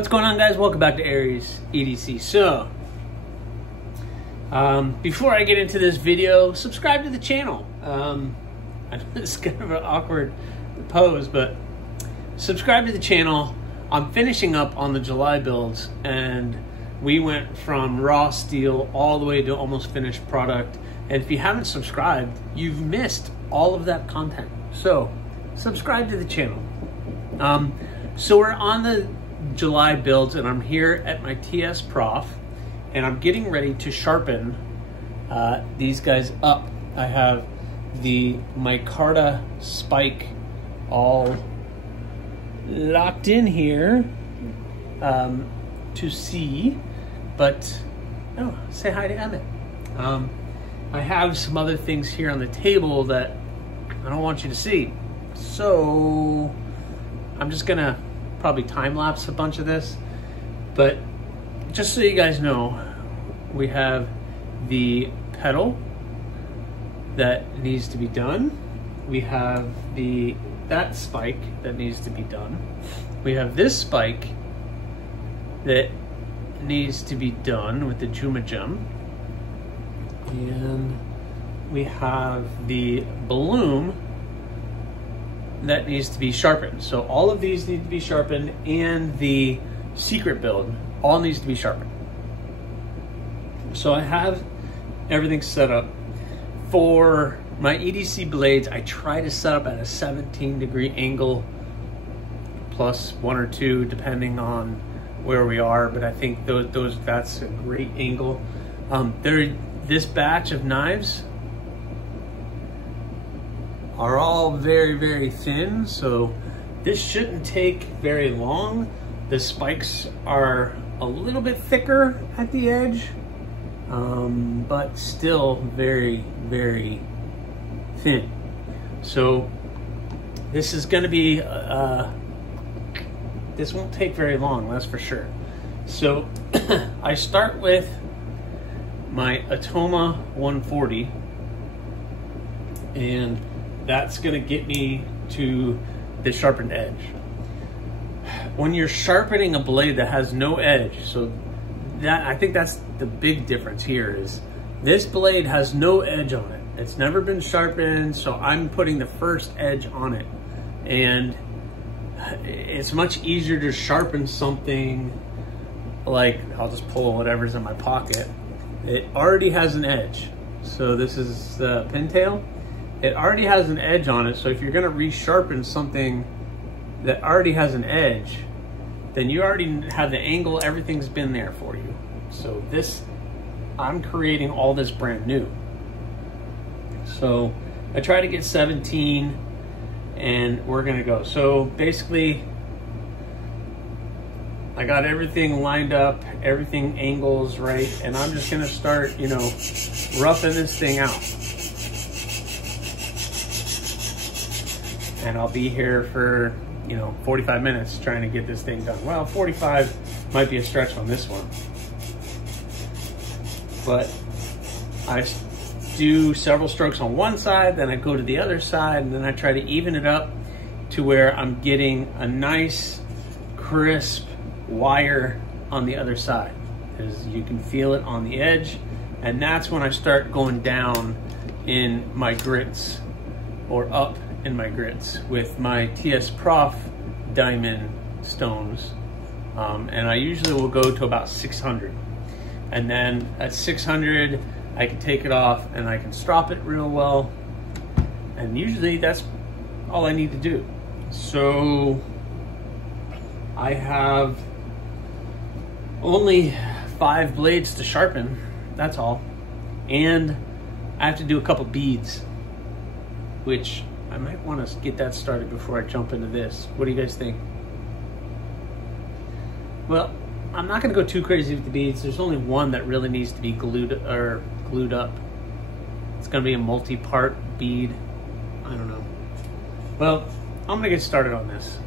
what's going on, guys? Welcome back to AriesEDC. So, before I get into this video, subscribe to the channel. I know it's kind of an awkward pose, but subscribe to the channel. I'm finishing up on the July builds, and we went from raw steel all the way to almost finished product. And if you haven't subscribed, you've missed all of that content. So, subscribe to the channel. So we're on the July builds, and I'm here at my TS Prof, and I'm getting ready to sharpen these guys up. I have the micarta spike all locked in here to see, but oh, say hi to Emmett. I have some other things here on the table that I don't want you to see, so I'm just gonna probably time-lapse a bunch of this. But just so you guys know, we have the pedal that needs to be done. We have that spike that needs to be done. We have this spike that needs to be done with the Juma Jum. And we have the balloon that needs to be sharpened. So all of these need to be sharpened, and the secret build all needs to be sharpened. So I have everything set up. For my EDC blades, I try to set up at a 17-degree angle, plus 1 or 2 depending on where we are, but I think that's a great angle. This batch of knives are all very, very thin, so this shouldn't take very long. The spikes are a little bit thicker at the edge, but still very, very thin. So this is gonna be, this won't take very long, that's for sure. So I start with my Atoma 140, and that's gonna get me to the sharpened edge. When you're sharpening a blade that has no edge, so that, I think that's the big difference here, is this blade has no edge on it. It's never been sharpened, so I'm putting the first edge on it. And it's much easier to sharpen something like, I'll just pull whatever's in my pocket. It already has an edge. So this is the pintail. It already has an edge on it, so if you're gonna resharpen something that already has an edge, then you already have the angle, everything's been there for you. So this, I'm creating all this brand new. So I try to get 17, and we're gonna go. So basically, I got everything lined up, everything angles right, and I'm just gonna start, you know, roughing this thing out. And I'll be here for, you know, 45 minutes trying to get this thing done. Well, 45 might be a stretch on this one. But I do several strokes on one side, then I go to the other side, and then I try to even it up to where I'm getting a nice, crisp wire on the other side. As you can feel it on the edge, and that's when I start going down in my grits, or up in my grits, with my TS Prof diamond stones. And I usually will go to about 600. And then at 600, I can take it off and I can strop it real well. And usually that's all I need to do. So I have only 5 blades to sharpen, that's all. And I have to do a couple beads, which I might want to get that started before I jump into this. What do you guys think? Well, I'm not going to go too crazy with the beads. There's only one that really needs to be glued up. It's going to be a multi-part bead. I don't know. Well, I'm going to get started on this.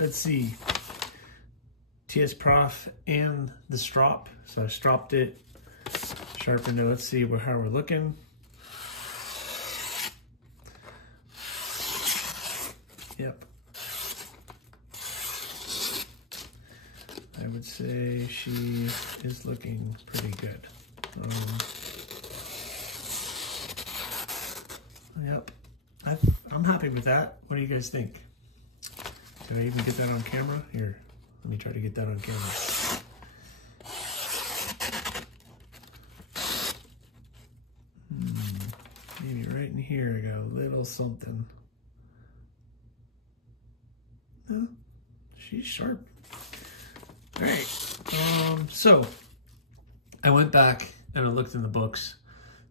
let's see, TS Prof and the strop. So I stropped it, sharpened it. Let's see how we're looking. Yep. I would say she is looking pretty good. Yep. I'm happy with that. What do you guys think? Did I even get that on camera? Here, let me try to get that on camera. Maybe right in here I got a little something. No, she's sharp. All right, so I went back and I looked in the books.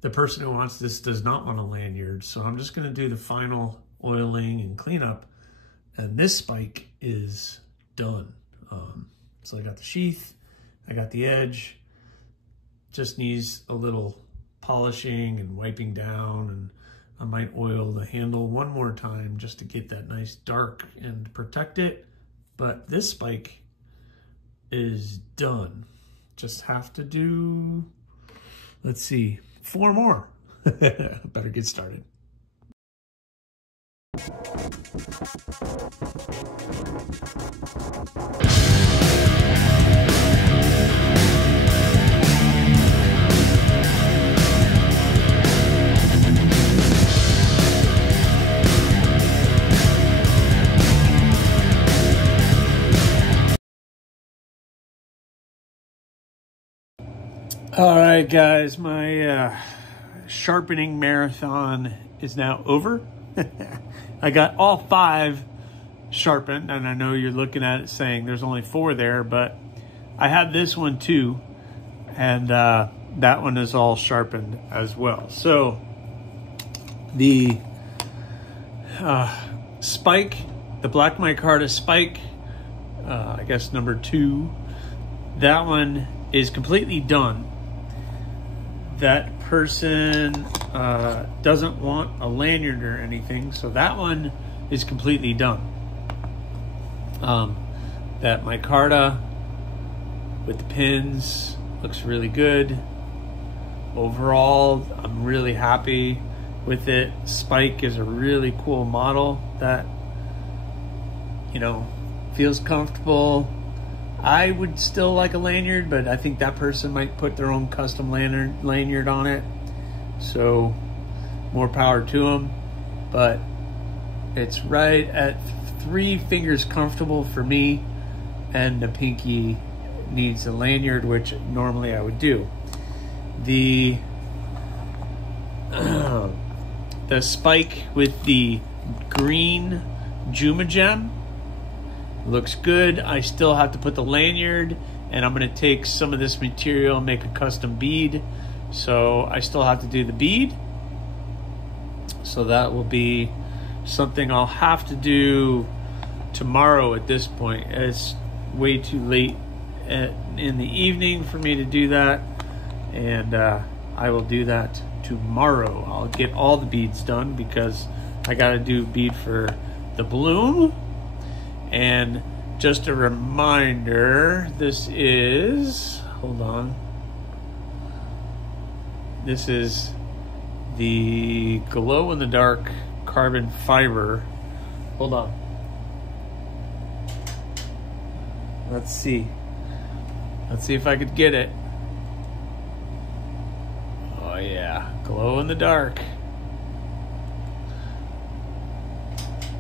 The person who wants this does not want a lanyard, so I'm just gonna do the final oiling and cleanup, and this spike is done. So I got the sheath, I got the edge, just needs a little polishing and wiping down, and I might oil the handle one more time just to get that nice dark and protect it. But this spike is done. Just have to do, let's see, 4 more. Better get started. All right, guys, my sharpening marathon is now over. I got all 5 sharpened, and I know you're looking at it saying there's only 4 there, but I have this one too, and that one is all sharpened as well. So the spike, the Black Micarta spike, I guess number 2, that one is completely done. That person doesn't want a lanyard or anything, so that one is completely done. That micarta with the pins looks really good. Overall, I'm really happy with it. Spike is a really cool model that, you know, feels comfortable. I would still like a lanyard, but I think that person might put their own custom lanyard on it. So more power to them. But it's right at 3 fingers comfortable for me, and the pinky needs a lanyard, which normally I would do. The spike with the green Juma gem looks good. I still have to put the lanyard, and I'm going to take some of this material and make a custom bead. So I still have to do the bead. So that will be something I'll have to do tomorrow at this point. It's way too late in the evening for me to do that, and I will do that tomorrow. I'll get all the beads done because I got to do bead for the balloon. And just a reminder, this is, hold on, this is the glow-in-the-dark carbon fiber. Hold on. Let's see if I could get it. Oh yeah, glow-in-the-dark.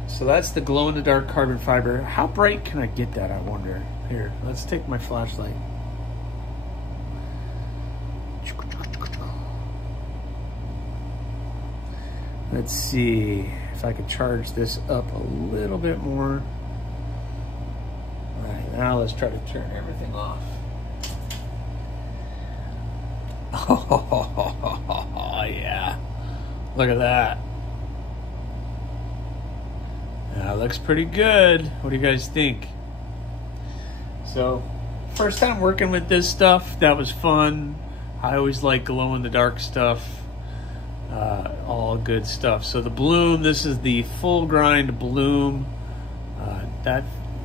So that's the glow-in-the-dark carbon fiber. How bright can I get that, I wonder? Here, let's take my flashlight. Let's see if I could charge this up a little bit more. All right, now let's try to turn everything off. Oh, yeah. Look at that. That looks pretty good. What do you guys think? So, first time working with this stuff, that was fun. I always like glow-in-the-dark stuff. All good stuff. So the bloom, this is the full grind bloom.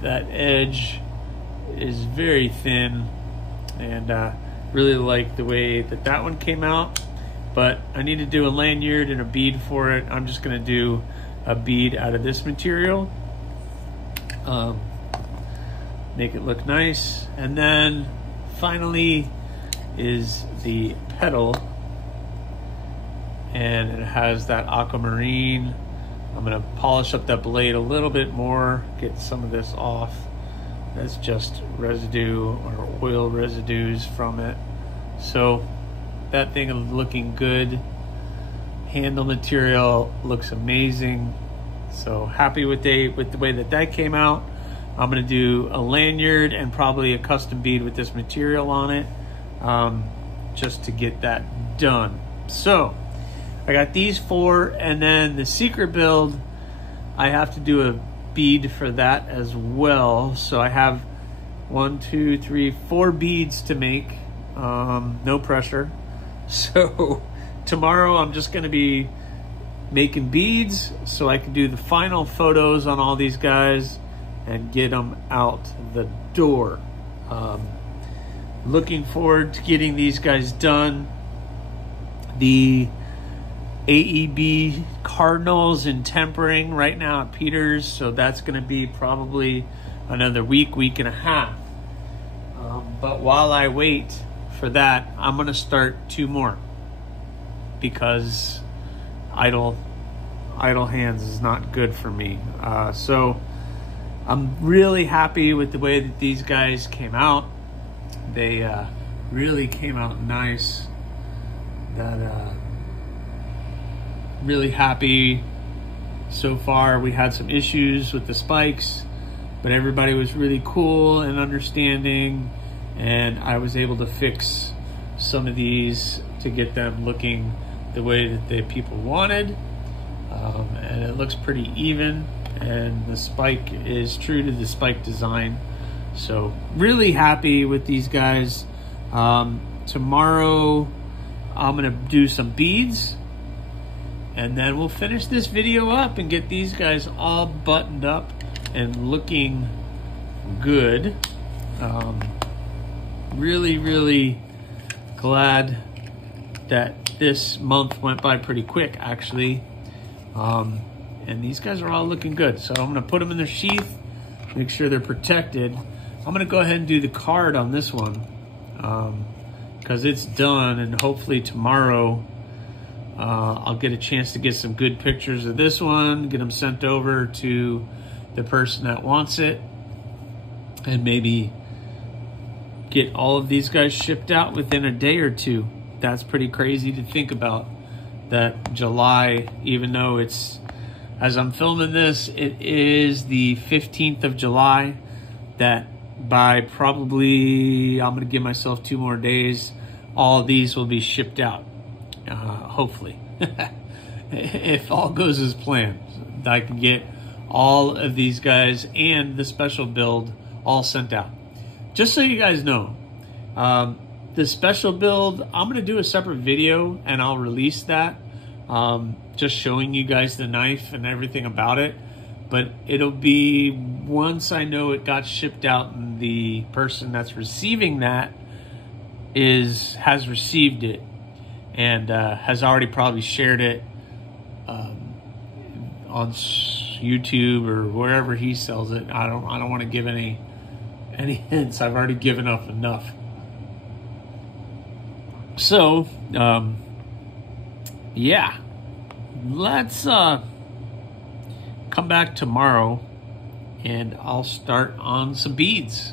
that edge is very thin, and really like the way that that one came out. But I need to do a lanyard and a bead for it. I'm just gonna do a bead out of this material. Make it look nice. And then finally is the pedal, and it has that aquamarine. I'm gonna polish up that blade a little bit more, get some of this off. That's just residue or oil residues from it. So that thing is looking good. Handle material looks amazing. So happy with the way that came out. I'm gonna do a lanyard and probably a custom bead with this material on it, just to get that done. So I got these 4, and then the secret build, I have to do a bead for that as well. So I have 1, 2, 3, 4 beads to make, no pressure. So tomorrow I'm just gonna be making beads so I can do the final photos on all these guys and get them out the door. Looking forward to getting these guys done. The AEB Cardinals in tempering right now at Peters, so that's going to be probably another week and a half. But while I wait for that, I'm going to start 2 more, because idle hands is not good for me. So I'm really happy with the way that these guys came out. They really came out nice. Really happy so far. We had some issues with the spikes, but everybody was really cool and understanding, and I was able to fix some of these to get them looking the way that the people wanted. And it looks pretty even, and the spike is true to the spike design. So really happy with these guys. Tomorrow I'm gonna do some beads, and then we'll finish this video up and get these guys all buttoned up and looking good. Really glad that this month went by pretty quick, actually. And these guys are all looking good. So I'm gonna put them in their sheath, make sure they're protected. I'm gonna go ahead and do the card on this one, because it's done, and hopefully tomorrow I'll get a chance to get some good pictures of this one, get them sent over to the person that wants it, and maybe get all of these guys shipped out within a day or 2. That's pretty crazy to think about, that July, even though it's, as I'm filming this, it is the 15th of July, that by probably, I'm gonna give myself 2 more days, all of these will be shipped out, hopefully. If all goes as planned, I can get all of these guys and the special build all sent out. Just so you guys know, the special build, I'm gonna do a separate video and I'll release that, just showing you guys the knife and everything about it. But it'll be once I know it got shipped out and the person that's receiving that has received it and has already probably shared it on YouTube or wherever he sells it. I don't want to give any hints. I've already given up enough. So yeah, let's come back tomorrow and I'll start on some beads.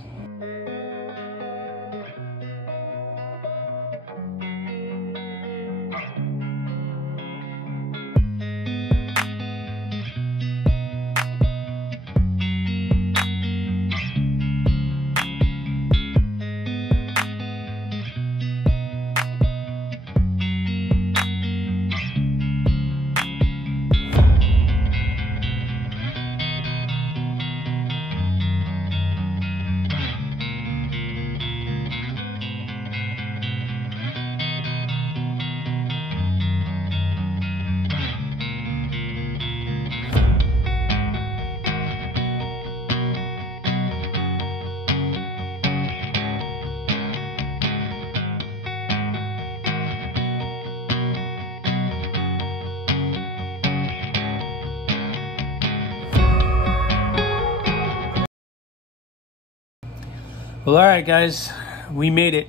Well, all right, guys, we made it.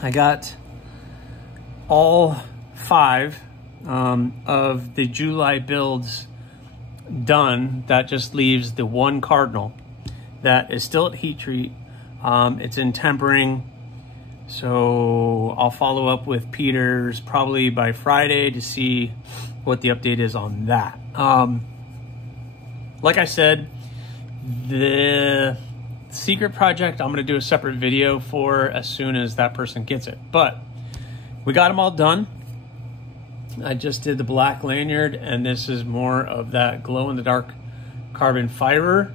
I got all 5 of the July builds done. That just leaves the one Cardinal that is still at heat treat. It's in tempering, so I'll follow up with Peter's probably by Friday to see what the update is on that. Like I said, the secret project I'm going to do a separate video for as soon as that person gets it, but we got them all done. I just did the black lanyard, and this is more of that glow-in-the-dark carbon fiber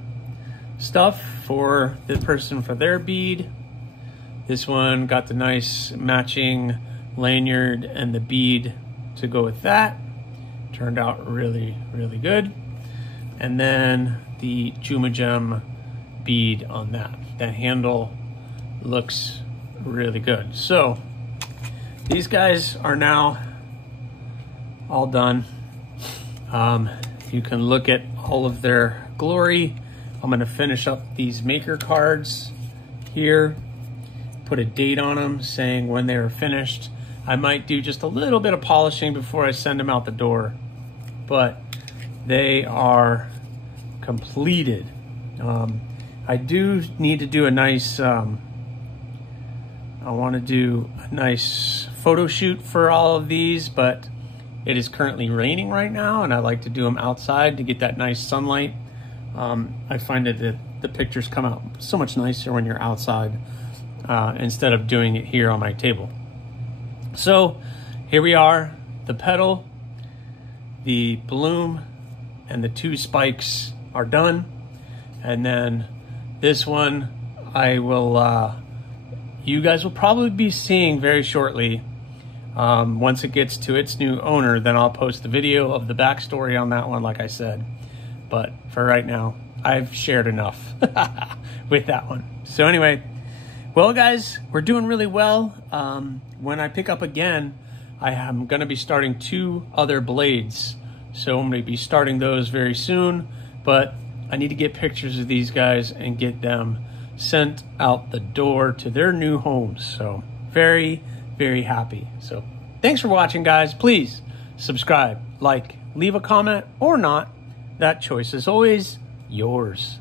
stuff for the person for their bead. This one got the nice matching lanyard and the bead to go with that. Turned out really, really good. And then the Juma Gem bead on that. That handle looks really good. So these guys are now all done. You can look at all of their glory. I'm going to finish up these maker cards here, put a date on them saying when they were finished. I might do just a little bit of polishing before I send them out the door, but they are completed. I do need to do a nice, I want to do a nice photo shoot for all of these, but it is currently raining right now, and I like to do them outside to get that nice sunlight. I find that the pictures come out so much nicer when you're outside instead of doing it here on my table. So here we are, the petal, the bloom, and the 2 spikes are done. And then this one I will, you guys will probably be seeing very shortly. Once it gets to its new owner, then I'll post the video of the backstory on that one, like I said. But for right now, I've shared enough with that one. So anyway, well, guys, we're doing really well. When I pick up again, I am going to be starting 2 other blades. So I'm going to be starting those very soon. But I need to get pictures of these guys and get them sent out the door to their new homes. So very, very happy. So thanks for watching, guys. Please subscribe, like, leave a comment or not. That choice is always yours.